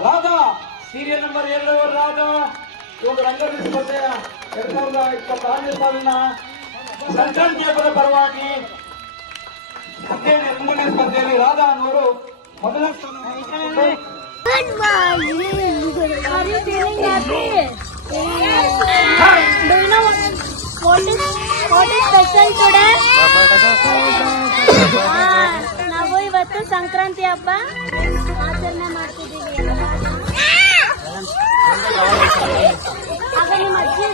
Radha serial number ಎರಡು ಈ ಒಂದು ರಂಗೋಲಿ ಸ್ಪರ್ಧೆಯ ಎರಡ್ ಸಾವಿರದ ಇಪ್ಪತ್ತಾರನೇ ಸಾಲಿನ ಸಂಕ್ರಾಂತಿ ಹಬ್ಬದ ಪರವಾಗಿ ರಂಗೋಲಿ ಸ್ಪರ್ಧೆಯಲ್ಲಿ ರಾಧಾ ಅನ್ನೋರು ಮೊದಲ ಸ್ಥಾನ ಸಂಕ್ರಾಂತಿ ಹಬ್ಬ? ಆಚರಣೆ ಮಾಡ್ತಿದ್ದೀವಿ. ಆಗ ನಿಮ್ಮ ಅಜ್ಜಿ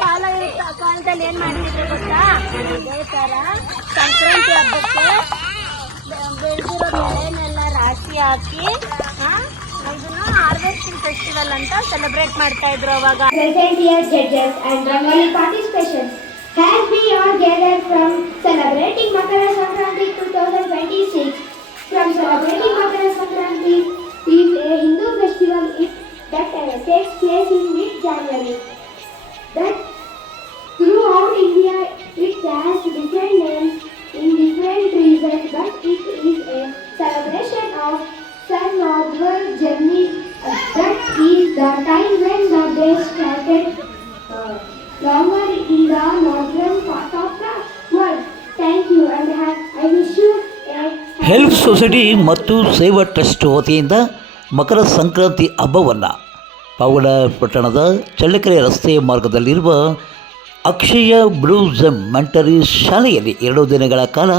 ಕಾಲ ಕಾಲದಲ್ಲಿ ಏನ್ ಮಾಡ್ತಿದ್ರು ಗೊತ್ತಾ? ಇದೇ ತರ ಸಂಕ್ರಾಂತಿ ಹಬ್ಬಕ್ಕೆ ಬೆಳೆದಿರೋ ಬೆಳೆನೆಲ್ಲ ರಾಶಿ ಹಾಕಿ ಇದನ್ನ ಹಾರ್ವೆಸ್ಟಿಂಗ್ ಫೆಸ್ಟಿವಲ್ ಅಂತ ಸೆಲೆಬ್ರೇಟ್ ಮಾಡ್ತಾ ಇದ್ರು ಅವಾಗ. Present year judges and rangoli participation has participants. As gather from celebrating Makara Sankranti Makara Sankranti 2026, from celebrating Makara Sankranti is a Hindu festival that uh, takes place in mid-January. That throughout India it has different names in different regions, but it is a celebration of sun northward journey. That is the time when the day started uh, in the northern help society ಮತ್ತು Seva trust ವತಿಯಿಂದ ಮಕರ ಸಂಕ್ರಾಂತಿ ಹಬ್ಬವನ್ನು ಪಾವಗಡ ಪಟ್ಟಣದ ಚಳ್ಳಕೆರೆ ರಸ್ತೆಯ ಮಾರ್ಗದಲ್ಲಿರುವ ಅಕ್ಷಯ ಬ್ಲೂಸಮ್ ಮೆಂಟರಿ ಶಾಲೆಯಲ್ಲಿ ಎರಡು ದಿನಗಳ ಕಾಲ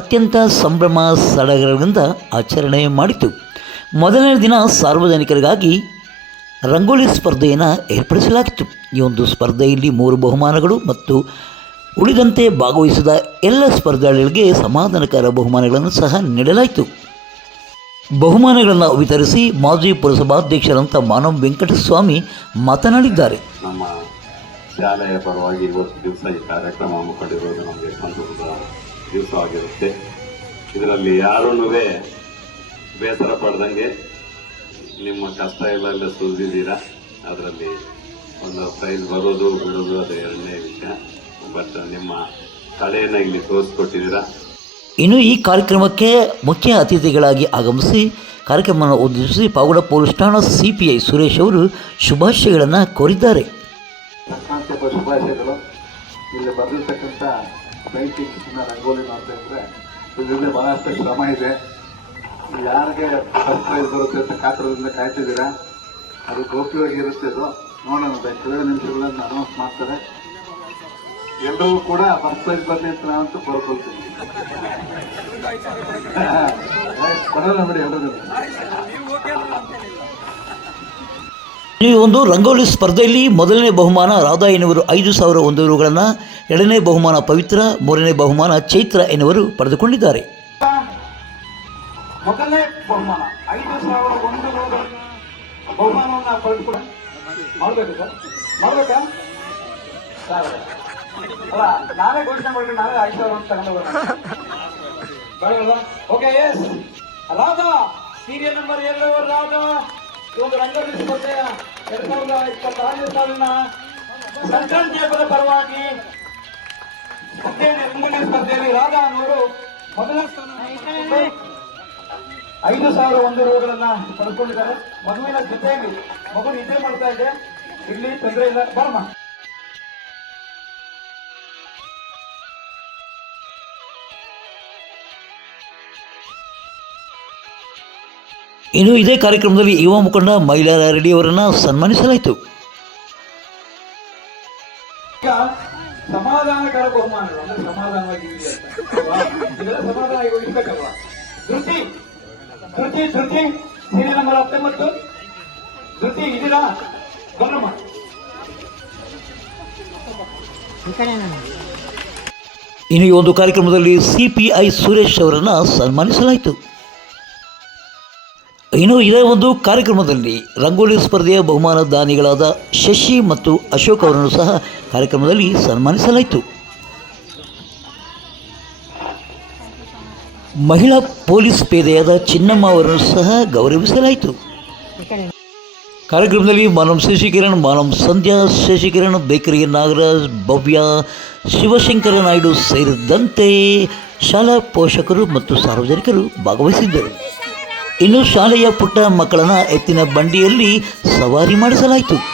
ಅತ್ಯಂತ ಸಂಭ್ರಮ ಸಡಗರಗಳಿಂದ ಆಚರಣೆ ಮಾಡಿತು. ಮೊದಲನೇ ದಿನ ಸಾರ್ವಜನಿಕರಿಗಾಗಿ ರಂಗೋಲಿ ಸ್ಪರ್ಧೆಯನ್ನು ಏರ್ಪಡಿಸಲಾಗಿತ್ತು. ಈ ಒಂದು ಸ್ಪರ್ಧೆಯಲ್ಲಿ ಮೂರು ಬಹುಮಾನಗಳು ಮತ್ತು ಉಳಿದಂತೆ ಭಾಗವಹಿಸಿದ ಎಲ್ಲ ಸ್ಪರ್ಧಾಳುಗಳಿಗೆ ಸಮಾಧಾನಕರ ಬಹುಮಾನಗಳನ್ನು ಸಹ ನೀಡಲಾಯಿತು. ಬಹುಮಾನಗಳನ್ನು ವಿತರಿಸಿ ಮಾಜಿ ಪುರಸಭಾಧ್ಯಕ್ಷರಂತ ಮಾನವ್ ವೆಂಕಟಸ್ವಾಮಿ ಮಾತನಾಡಿದ್ದಾರೆ. ನಮ್ಮ ಶಾಲೆಯ ಪರವಾಗಿ ಇವತ್ತು ದಿವಸ ಈ ನಮಗೆ ಸಂತೋಷದ ದಿವಸವಾಗಿರುತ್ತೆ ಇದರಲ್ಲಿ ಯಾರೂ ಬೇಸರ ಪಡ್ದಂಗೆ ನಿಮ್ಮ ಕಷ್ಟ ಎಲ್ಲ ಸುರಿದಿದ್ದೀರಾ? ಅದರಲ್ಲಿ ಒಂದು ಪ್ರೈಸ್ ಬರೋದು, ಬಿಡೋದು, ಅದು ಎರಡನೇ ವಿಷಯ. ಬಟ್ ನಿಮ್ಮ ಕಲೆಯನ್ನು ಇಲ್ಲಿ ತೋರಿಸ್ಕೊಟ್ಟಿದ್ದೀರಾ? ಇನ್ನು ಈ ಕಾರ್ಯಕ್ರಮಕ್ಕೆ ಮುಖ್ಯ ಅತಿಥಿಗಳಾಗಿ ಆಗಮಿಸಿ ಕಾರ್ಯಕ್ರಮವನ್ನು ಉದ್ದೇಶಿಸಿ ಪಾವಗಡ ಪೊಲೀಸ್ ಠಾಣಾ ಸಿ ಪಿ ಐ ಸುರೇಶ್ ಅವರು ಶುಭಾಶಯಗಳನ್ನು ಕೋರಿದ್ದಾರೆ. ಶುಭಾಶಯಗಳು. ಇಲ್ಲಿ ಬರೆದಿರ್ತಕ್ಕಂಥ ಪೇಂಟಿಂಗ್ಸ್ನ ರಂಗೋಲಿ ಮಾಡ್ತಾ ಇದ್ರೆ ಇದರಲ್ಲಿ ಬಹಳಷ್ಟು ಶ್ರಮ ಇದೆ. ಯಾರಿಗೆ ಫಸ್ಟ್ ಪ್ರೈಸ್ ಬರುತ್ತೆ ಅಂತ ಕಾತರದಿಂದ ಕಾಯ್ತಿದ್ದೀರಾ? ಅದು ಗೋಪ್ಯವಾಗಿ ಇರುತ್ತೆ ಇದು. ನೋಡೋಣ ಕೆಲವೇ ನಿಮಿಷಗಳನ್ನು ಅನೌನ್ಸ್ ಮಾಡ್ತಾರೆ. ಎಲ್ಲರೂ ಕೂಡ ಬರ್ತಾ ಪ್ರೈಸ್ ಬರಲಿ ಅಂತ ನಾನು ಕೋರ್ಕೊಳ್ತೀವಿ ಕೊಡೋಣ ಬಿಡಿ ಎಲ್ಲರೂ ಈ ಒಂದು ರಂಗೋಲಿ ಸ್ಪರ್ಧೆಯಲ್ಲಿ ಮೊದಲನೇ ಬಹುಮಾನ ರಾಧಾ ಎನ್ನುವರು ಐದು ಸಾವಿರ ಒಂದು ರೂಗಳನ್ನು ಎರಡನೇ ಬಹುಮಾನ ಪವಿತ್ರ ಮೂರನೇ ಬಹುಮಾನ ಚೈತ್ರ ಎನ್ನುವರು ಪಡೆದುಕೊಂಡಿದ್ದಾರೆ. ಮೊದಲನೇ ಬಹುಮಾನ ಐದು ಸಾವಿರ ಒಂದು ಬಹುಮಾನವನ್ನು ಪಡೆದುಕೊಂಡು ಮಾಡ್ಬೇಕು? ಸರ್ ಮಾಡ್ಬೇಕಾ ಅಲ್ಲ, ನಾವೇ ಘೋಷಣೆ ಮಾಡ್ಕೊಂಡು ನಾವೇ ಐದು ಸಾವಿರ ತಗೊಂಡು ಹೋಗೋಣ. Okay yes Radha serial number ಎರಡು, ರಾಧಾ. ಇವತ್ತು ರಂಗೋಲಿ ಸ್ಪರ್ಧೆಯ ಎರಡ್ ಸಾವಿರದ ಇಪ್ಪತ್ತಾರನೇ ಸಾಲಿನ ಸಂಕ್ರಾಂತಿ ಹಬ್ಬದ ಪರವಾಗಿ ಹದಿನೇಳನೇ ರಂಗೋಲಿ ಸ್ಪರ್ಧೆಯಲ್ಲಿ ರಾಧಾ ಅನ್ನೋರು ಮೊದಲ ಸ್ಥಾನ ಐದು ಸಾವಿರ ಒಂದು ರೋಗಗಳನ್ನ ಪಡ್ಕೊಂಡಿದ್ದಾರೆ. ಮಗುವಿನ ಜೊತೆಯಲ್ಲಿ ಮಗು ನಿದ್ರೆ ಮಾಡ್ತಾ ಇದೆ. ಇಲ್ಲಿ ತೊಂದರೆ ಇಲ್ಲ. ಬರಮ್ಮ. ಇನ್ನು ಇದೇ ಕಾರ್ಯಕ್ರಮದಲ್ಲಿ ಯುವ ಮುಖಂಡ ಮೈಲಾರ ರೆಡ್ಡಿ ಅವರನ್ನು ಸನ್ಮಾನಿಸಲಾಯಿತು. ಸಮಾಧಾನಕರ ಬಹುಮಾನಗಳು ಅಂದ್ರೆ ಸಮಾಧಾನವಾಗಿ ಇರಿ ಅಂತ. ಇದೆಲ್ಲ ಸಮಾಧಾನವಾಗಿ ಇರ್ಬೇಕಲ್ವಾ ಧೃತಿ ಧೃತಿ ಧೃತಿ ಸೀರಿಯಲ್ ನಂಬರ್ ಹತ್ತೊಂಬತ್ತು. ಧೃತಿ ಇದೀರಾ? ಗಮನಮ್ಮ ಇನ್ನು ಈ ಒಂದು ಕಾರ್ಯಕ್ರಮದಲ್ಲಿ ಸಿಪಿಐ ಸುರೇಶ್ ಅವರನ್ನ ಸನ್ಮಾನಿಸಲಾಯಿತು. ಇನ್ನು ಇದೇ ಒಂದು ಕಾರ್ಯಕ್ರಮದಲ್ಲಿ ರಂಗೋಲಿ ಸ್ಪರ್ಧೆಯ ಬಹುಮಾನ ದಾನಿಗಳಾದ ಶಶಿ ಮತ್ತು ಅಶೋಕ್ ಅವರನ್ನು ಸಹ ಕಾರ್ಯಕ್ರಮದಲ್ಲಿ ಸನ್ಮಾನಿಸಲಾಯಿತು. ಮಹಿಳಾ ಪೊಲೀಸ್ ಪೇದೆಯಾದ ಚಿನ್ನಮ್ಮ ಅವರನ್ನು ಸಹ ಗೌರವಿಸಲಾಯಿತು. ಕಾರ್ಯಕ್ರಮದಲ್ಲಿ ಮಾನವ್ ಶಶಿಕಿರಣ್ ಮಾನವ್ ಸಂಧ್ಯಾ ಶಶಿಕಿರಣ್, ಬೇಕರಿ ನಾಗರಾಜ್, ಭವ್ಯ ಶಿವಶಂಕರ ನಾಯ್ಡು ಸೇರಿದಂತೆ ಶಾಲಾ ಪೋಷಕರು ಮತ್ತು ಸಾರ್ವಜನಿಕರು ಭಾಗವಹಿಸಿದ್ದರು. ಇನ್ನು ಶಾಲೆಯ ಪುಟ್ಟ ಮಕ್ಕಳನ್ನ ಎತ್ತಿನ ಬಂಡಿಯಲ್ಲಿ ಸವಾರಿ ಮಾಡಿಸಲಾಯಿತು.